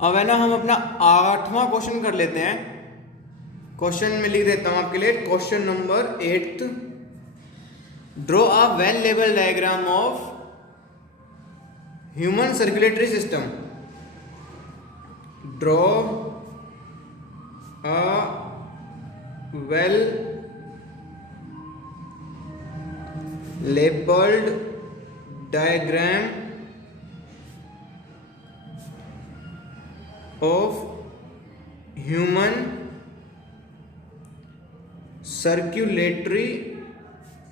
अब है ना हम अपना 8वां क्वेश्चन कर लेते हैं। क्वेश्चन में लिख देता हूं आपके लिए, question number 8। Draw a well level diagram of human circulatory system. Draw a well labelled diagram of human circulatory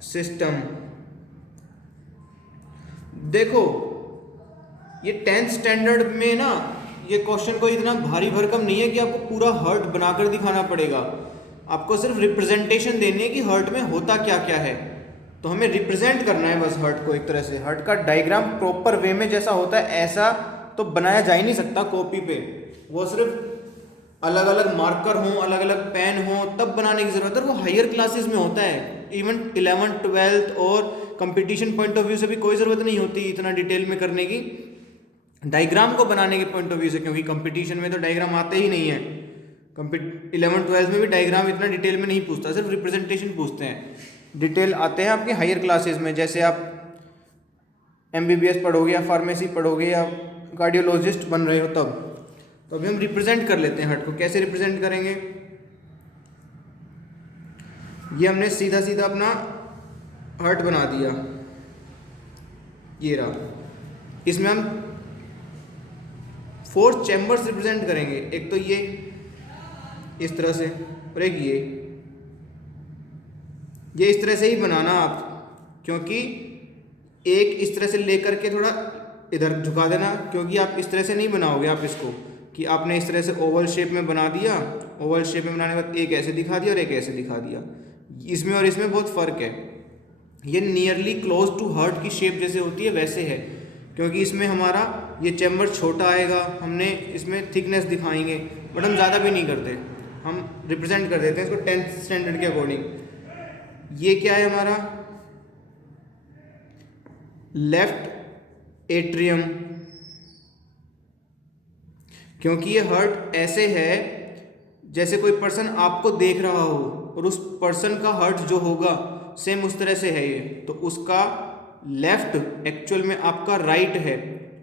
system. देखो ये 10th स्टैंडर्ड में ना ये क्वेश्चन कोई इतना भारी भरकम नहीं है कि आपको पूरा हर्ट बनाकर दिखाना पड़ेगा। आपको सिर्फ रिप्रेजेंटेशन देनी है कि हर्ट में होता क्या क्या है, तो हमें रिप्रेजेंट करना है बस हर्ट को। एक तरह से हर्ट का डायग्राम प्रॉपर वे में जैसा होता है ऐसा तो बनाया जा ही नहीं सकता कॉपी पे। वो सिर्फ अलग अलग मार्कर हों, अलग अलग पेन हों तब बनाने की ज़रूरत है। वो हायर क्लासेस में होता है, इवन 11th 12th और कंपटीशन पॉइंट ऑफ व्यू से भी कोई ज़रूरत नहीं होती इतना डिटेल में करने की, डायग्राम को बनाने के पॉइंट ऑफ व्यू से, क्योंकि कंपटीशन में तो डायग्राम आते ही नहीं है। 11th 12th में भी डायग्राम इतना डिटेल में नहीं पूछता, सिर्फ रिप्रेजेंटेशन पूछते हैं। डिटेल आते हैं आपके हायर क्लासेस में, जैसे आप MBBS पढ़ोगे या फार्मेसी पढ़ोगे या कार्डियोलॉजिस्ट बन रहे हो तब। तो अभी हम रिप्रेजेंट कर लेते हैं हर्ट को। कैसे रिप्रेजेंट करेंगे, ये हमने सीधा सीधा अपना हर्ट बना दिया, ये रहा। इसमें हम 4 चैम्बर्स रिप्रेजेंट करेंगे। एक तो ये इस तरह से और एक ये इस तरह से ही बनाना आप, क्योंकि एक इस तरह से लेकर के थोड़ा इधर झुका देना, क्योंकि आप इस तरह से नहीं बनाओगे आप इसको कि आपने इस तरह से ओवल शेप में बना दिया। ओवल शेप में बनाने के बाद एक ऐसे दिखा दिया और एक ऐसे दिखा दिया, इसमें और इसमें बहुत फ़र्क है। ये नियरली क्लोज टू हर्ट की शेप जैसे होती है वैसे है, क्योंकि इसमें हमारा ये चैम्बर छोटा आएगा, हमने इसमें थिकनेस दिखाएंगे, बट हम ज़्यादा भी नहीं करते, हम रिप्रेजेंट कर देते हैं इसको 10th स्टैंडर्ड के अकॉर्डिंग। ये क्या है हमारा लेफ्ट एट्रियम, क्योंकि ये हर्ट ऐसे है जैसे कोई पर्सन आपको देख रहा हो और उस पर्सन का हर्ट जो होगा सेम उस तरह से है ये, तो उसका लेफ्ट एक्चुअल में आपका राइट है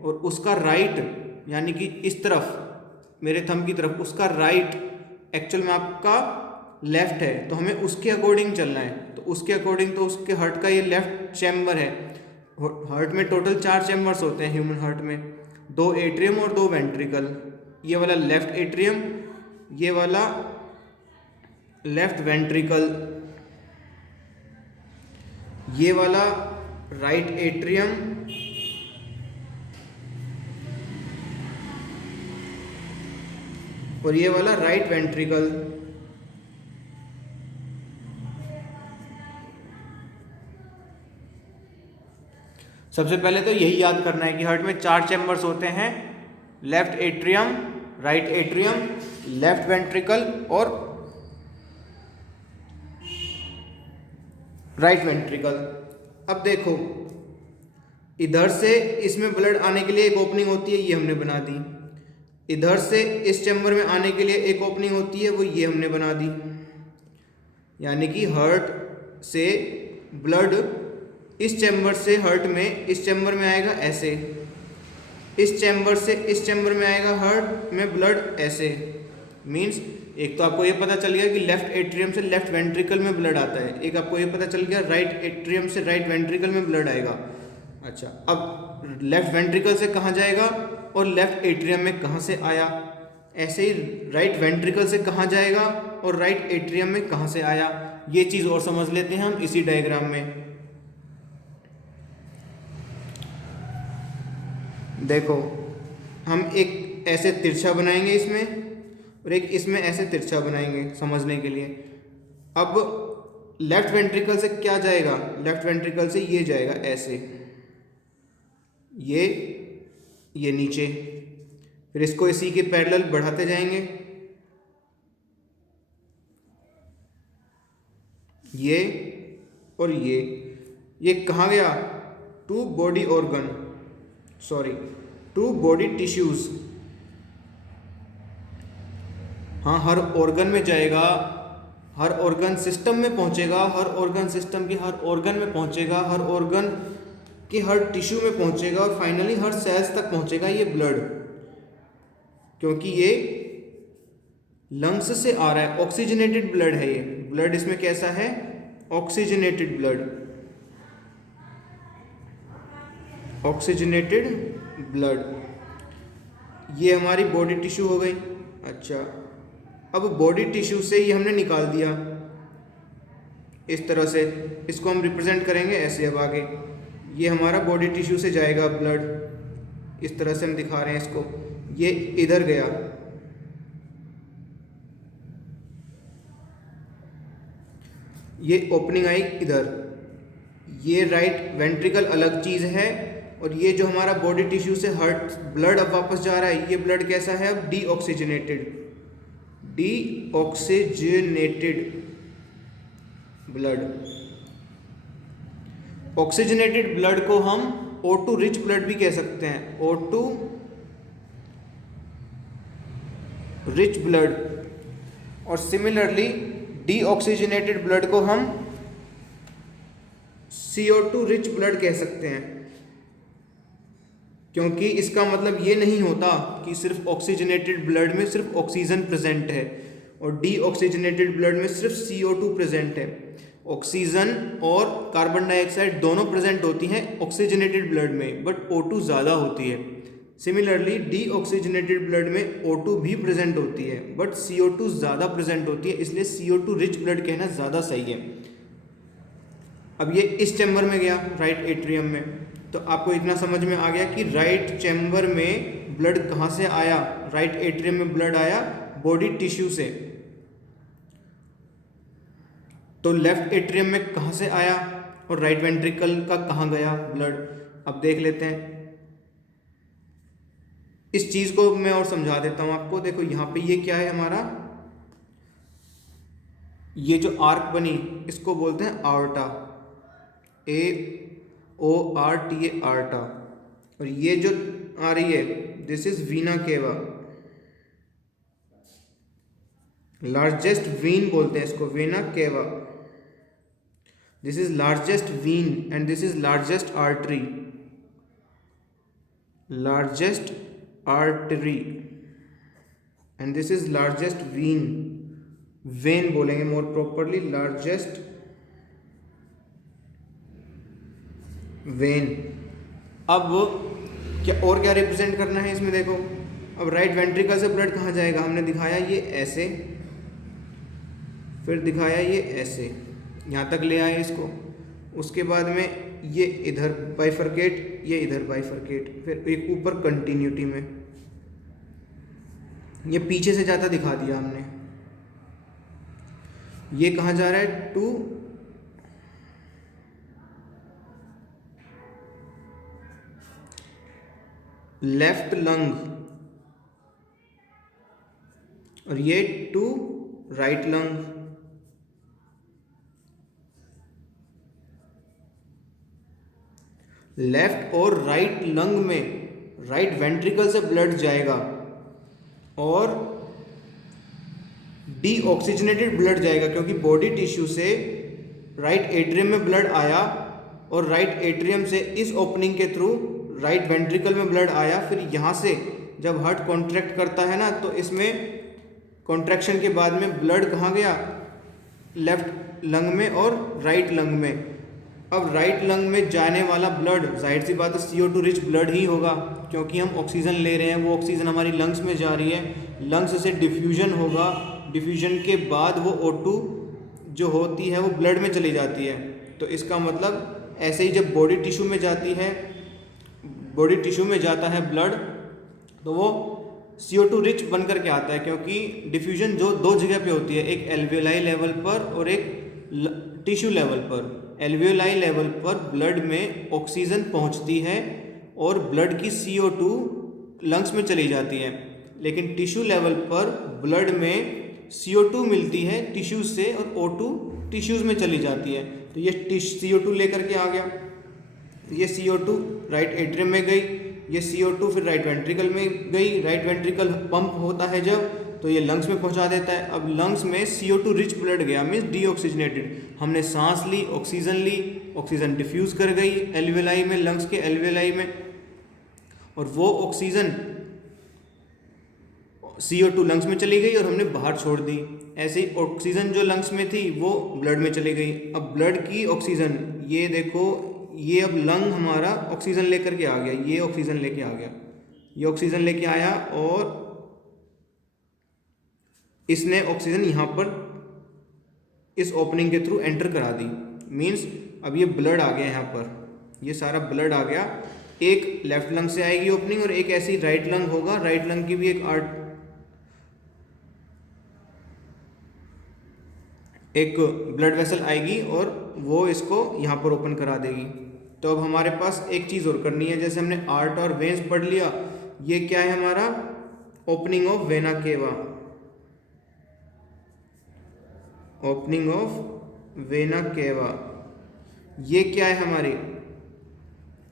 और उसका राइट यानी कि इस तरफ मेरे थंब की तरफ उसका राइट एक्चुअल में आपका लेफ्ट है, तो हमें उसके अकॉर्डिंग चलना है। तो उसके अकॉर्डिंग तो उसके हर्ट का ये लेफ्ट चैम्बर है। हर्ट में टोटल 4 चैम्बर्स होते हैं ह्यूमन हर्ट में, 2 एट्रियम और 2 वेंट्रिकल। ये वाला लेफ्ट एट्रियम, ये वाला लेफ्ट वेंट्रिकल, ये वाला राइट एट्रियम, और ये वाला राइट वेंट्रिकल। सबसे पहले तो यही याद करना है कि हार्ट में 4 चैम्बर्स होते हैं, left atrium, right atrium, left ventricle और राइट वेंट्रिकल। अब देखो इधर से इसमें ब्लड आने के लिए एक ओपनिंग होती है, ये हमने बना दी। इधर से इस चैम्बर में आने के लिए एक ओपनिंग होती है, वो ये हमने बना दी। यानी कि हर्ट से ब्लड इस चैम्बर से हर्ट में इस चैम्बर में आएगा ऐसे, इस चैम्बर से इस चैम्बर में आएगा हर्ट में ब्लड ऐसे। मींस एक तो आपको ये पता चल गया कि लेफ्ट एट्रियम से लेफ्ट वेंट्रिकल में ब्लड आता है, एक आपको ये पता चल गया राइट एट्रियम से राइट वेंट्रिकल में ब्लड आएगा। अच्छा, अब लेफ्ट वेंट्रिकल से कहाँ जाएगा और लेफ्ट एट्रियम में कहाँ से आया, ऐसे ही राइट वेंट्रिकल से कहाँ जाएगा और राइट एट्रियम में कहाँ से आया, ये चीज़ और समझ लेते हैं हम इसी डायग्राम में। देखो हम एक ऐसे तिरछा बनाएंगे इसमें और एक इसमें ऐसे तिरछा बनाएंगे समझने के लिए। अब लेफ्ट वेंट्रिकल से क्या जाएगा, लेफ्ट वेंट्रिकल से ये जाएगा ऐसे, ये नीचे, फिर इसको इसी के पैरेलल बढ़ाते जाएंगे, ये और ये कहाँ गया, टू बॉडी टिश्यूज, हाँ, हर ऑर्गन में जाएगा, हर ऑर्गन सिस्टम में पहुंचेगा, हर ऑर्गन सिस्टम के हर ऑर्गन में पहुंचेगा, हर ऑर्गन के हर टिश्यू में पहुंचेगा और फाइनली हर सेल्स तक पहुंचेगा ये ब्लड, क्योंकि ये लंग्स से आ रहा है, ऑक्सीजनेटेड ब्लड है ये ब्लड। इसमें कैसा है? Oxygenated blood, oxygenated blood. ये हमारी बॉडी टिश्यू हो गई। अच्छा, अब बॉडी टिश्यू से ये हमने निकाल दिया इस तरह से, इसको हम रिप्रेजेंट करेंगे ऐसे। अब आगे ये हमारा बॉडी टिश्यू से जाएगा ब्लड, इस तरह से हम दिखा रहे हैं इसको। ये इधर गया, ये ओपनिंग आई इधर, ये राइट वेंट्रिकल अलग चीज़ है, और ये जो हमारा बॉडी टिश्यू से हार्ट ब्लड अब वापस जा रहा है, ये ब्लड कैसा है? अब deoxygenated, deoxygenated blood. Oxygenated blood को हम O2 रिच ब्लड भी कह सकते हैं, O2 रिच ब्लड। और सिमिलरली डीऑक्सीजनेटेड ब्लड को हम CO2 रिच ब्लड कह सकते हैं, क्योंकि इसका मतलब ये नहीं होता कि सिर्फ ऑक्सीजनेटेड ब्लड में सिर्फ ऑक्सीजन प्रेजेंट है और डीऑक्सीजनेटेड ब्लड में सिर्फ CO2 प्रेजेंट है। ऑक्सीजन और कार्बन डाइऑक्साइड दोनों प्रेजेंट होती हैं ऑक्सीजनेटेड ब्लड में, बट O2 ज़्यादा होती है। सिमिलरली डीऑक्सीजनेटेड ब्लड में O2 भी प्रेजेंट होती है, बट CO2 ज़्यादा प्रेजेंट होती है, इसलिए CO2 रिच ब्लड कहना ज़्यादा सही है। अब ये इस चैम्बर में गया, राइट एट्रियम में, तो आपको इतना समझ में आ गया कि राइट चैम्बर में ब्लड कहाँ से आया? राइट एट्रियम में ब्लड आया बॉडी टिश्यू से। तो लेफ्ट एट्रियम में कहाँ से आया और राइट वेंट्रिकल का कहाँ गया ब्लड? अब देख लेते हैं। इस चीज़ को मैं और समझा देता हूँ आपको। देखो यहाँ पे ये क्या है हमारा, ये जो आर्क बनी इसको बोलते हैं आर्टा, AORTA आर्टा। और ये जो आ रही है दिस इज वीना केवा, लार्जेस्ट वीन बोलते हैं इसको, vena cava. This is largest vein and this is largest artery, largest artery and this is largest vein, vein बोलेंगे मोर प्रॉपरली, लार्जेस्ट वेन। अब क्या और क्या रिप्रेजेंट करना है इसमें? देखो अब राइट वेंट्रिकल से ब्लड कहाँ जाएगा? हमने दिखाया ये ऐसे, फिर दिखाया ये ऐसे, यहाँ तक ले आए इसको। उसके बाद में ये इधर बाइफरकेट, ये इधर बाइफरकेट, फिर एक ऊपर कंटिन्यूटी में, ये पीछे से जाता दिखा दिया हमने। ये कहाँ जा रहा है? टू लेफ्ट लंग, और ये टू राइट लंग। लेफ्ट और राइट लंग में राइट वेंट्रिकल से ब्लड जाएगा और डीऑक्सीजनेटेड ब्लड जाएगा, क्योंकि बॉडी टिश्यू से राइट एट्रियम में ब्लड आया और राइट एट्रियम से इस ओपनिंग के थ्रू राइट वेंट्रिकल में ब्लड आया। फिर यहाँ से जब हार्ट कॉन्ट्रैक्ट करता है ना, तो इसमें कॉन्ट्रैक्शन के बाद में ब्लड कहाँ गया? लेफ्ट लंग में और राइट लंग में। अब राइट लंग में जाने वाला ब्लड जाहिर सी बात है CO2 रिच ब्लड ही होगा, क्योंकि हम ऑक्सीजन ले रहे हैं, वो ऑक्सीजन हमारी लंग्स में जा रही है, लंग्स से डिफ्यूजन होगा, डिफ्यूजन के बाद वो O2 जो होती है वो ब्लड में चली जाती है। तो इसका मतलब ऐसे ही जब बॉडी टिश्यू में जाती है, बॉडी टिश्यू में जाता है ब्लड, तो वो CO2 रिच बन करके आता है, क्योंकि डिफ्यूजन जो दो जगह पे होती है, एक एल्वियोलाई लेवल पर और एक टिश्यू लेवल पर। एल्वियोलाई लेवल पर ब्लड में ऑक्सीजन पहुंचती है और ब्लड की CO2 लंग्स में चली जाती है, लेकिन टिश्यू लेवल पर ब्लड में CO2 मिलती है टिश्यू से और O2 टिश्यूज़ में चली जाती है। तो ये CO2 लेकर के आ गया, ये CO2 राइट एट्रियम में गई, ये CO2 फिर राइट वेंट्रिकल में गई। राइट वेंट्रिकल पंप होता है जब, तो ये लंग्स में पहुंचा देता है। अब लंग्स में CO2 रिच ब्लड गया, मीन्स डीऑक्सीजनेटेड, हमने सांस ली, ऑक्सीजन डिफ्यूज कर गई एल्वेलाई में, लंग्स के एल्वेलाई में, और वो ऑक्सीजन CO2 लंग्स में चली गई और हमने बाहर छोड़ दी। ऐसे ही ऑक्सीजन जो लंग्स में थी वो ब्लड में चली गई। अब ब्लड की ऑक्सीजन, ये देखो, ये अब लंग हमारा ऑक्सीजन लेकर के आ गया, ये ऑक्सीजन लेके आ गया, ये ऑक्सीजन लेके आया और इसने ऑक्सीजन यहाँ पर इस ओपनिंग के थ्रू एंटर करा दी। मीन्स अब ये ब्लड आ गया यहाँ पर, ये सारा ब्लड आ गया। एक लेफ्ट लंग से आएगी ओपनिंग और एक ऐसी राइट लंग होगा, राइट लंग की भी एक ब्लड वेसल आएगी और वो इसको यहाँ पर ओपन करा देगी। तो अब हमारे पास एक चीज़ और करनी है, जैसे हमने आर्ट और वेन्स पढ़ लिया, ये क्या है हमारा opening of vena cava, opening of vena cava, ये क्या है हमारी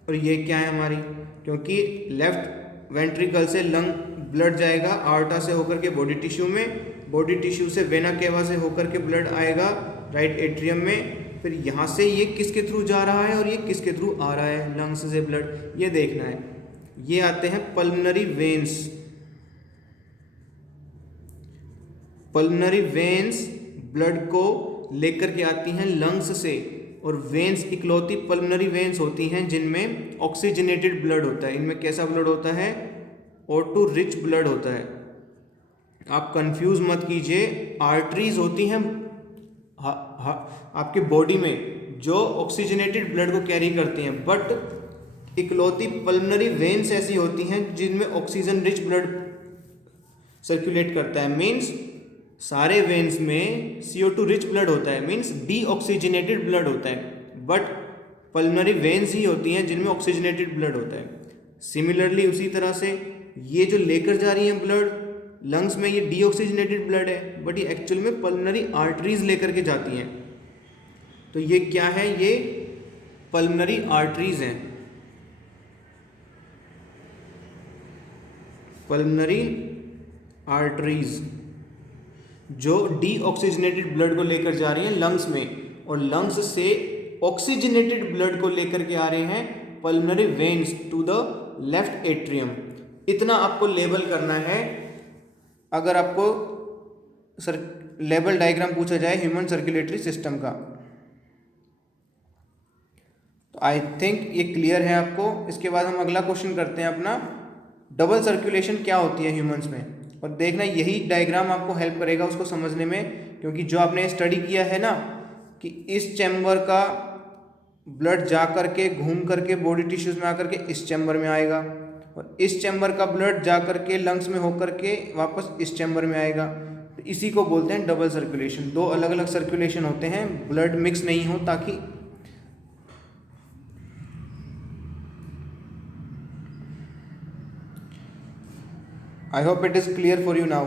और ये क्या है हमारी, क्योंकि लेफ्ट वेंट्रिकल से लंग ब्लड जाएगा आर्टा से होकर के बॉडी टिश्यू में, बॉडी टिश्यू से वेना केवा से होकर के ब्लड आएगा राइट एट्रियम में, फिर यहाँ से ये किसके थ्रू जा रहा है और ये किसके थ्रू आ रहा है, लंग्स से ब्लड, ये देखना है। ये आते हैं pulmonary veins. Pulmonary veins blood को लेकर के आती हैं लंग्स से, और वेन्स इकलौती पल्मनरी वेन्स होती हैं जिनमें ऑक्सीजनेटेड ब्लड होता है। इनमें कैसा ब्लड होता है, O2 रिच ब्लड होता है। आप कंफ्यूज मत कीजिए, आर्टरीज होती हैं आपके बॉडी में जो ऑक्सीजनेटेड ब्लड को कैरी करती हैं, बट इकलौती पल्मनरी वेन्स ऐसी होती हैं जिनमें ऑक्सीजन रिच ब्लड सर्कुलेट करता है। मीन्स सारे वेन्स में CO2 रिच ब्लड होता है, मीन्स डीऑक्सीजनेटेड ब्लड होता है, बट पल्मनरी वेन्स ही होती हैं जिनमें ऑक्सीजनेटेड ब्लड होता है। सिमिलरली उसी तरह से ये जो लेकर जा रही हैं ब्लड लंग्स में, ये डीऑक्सीजनेटेड ब्लड है, बट ये एक्चुअल में पल्मनरी आर्टरीज लेकर के जाती हैं। तो ये क्या है, ये पल्मनरी आर्टरीज हैं, पल्मनरी आर्टरीज जो डीऑक्सीजनेटेड ब्लड को लेकर जा रही हैं लंग्स में, और लंग्स से ऑक्सीजनेटेड ब्लड को लेकर के आ रहे हैं pulmonary veins to the left atrium. इतना आपको लेबल करना है। अगर आपको लेबल डायग्राम पूछा जाए ह्यूमन सर्कुलेटरी सिस्टम का, तो आई थिंक ये क्लियर है आपको। इसके बाद हम अगला क्वेश्चन करते हैं अपना, डबल सर्कुलेशन क्या होती है ह्यूमंस में, और देखना यही डायग्राम आपको हेल्प करेगा उसको समझने में, क्योंकि जो आपने स्टडी किया है ना कि इस चैम्बर का ब्लड जा करके घूम करके बॉडी टिश्यूज में आकर के इस चैम्बर में आएगा, और इस चैम्बर का ब्लड जा करके लंग्स में होकर के वापस इस चैम्बर में आएगा, तो इसी को बोलते हैं डबल सर्कुलेशन। दो अलग अलग सर्कुलेशन होते हैं, ब्लड मिक्स नहीं हो, ताकि I hope it is clear for you now.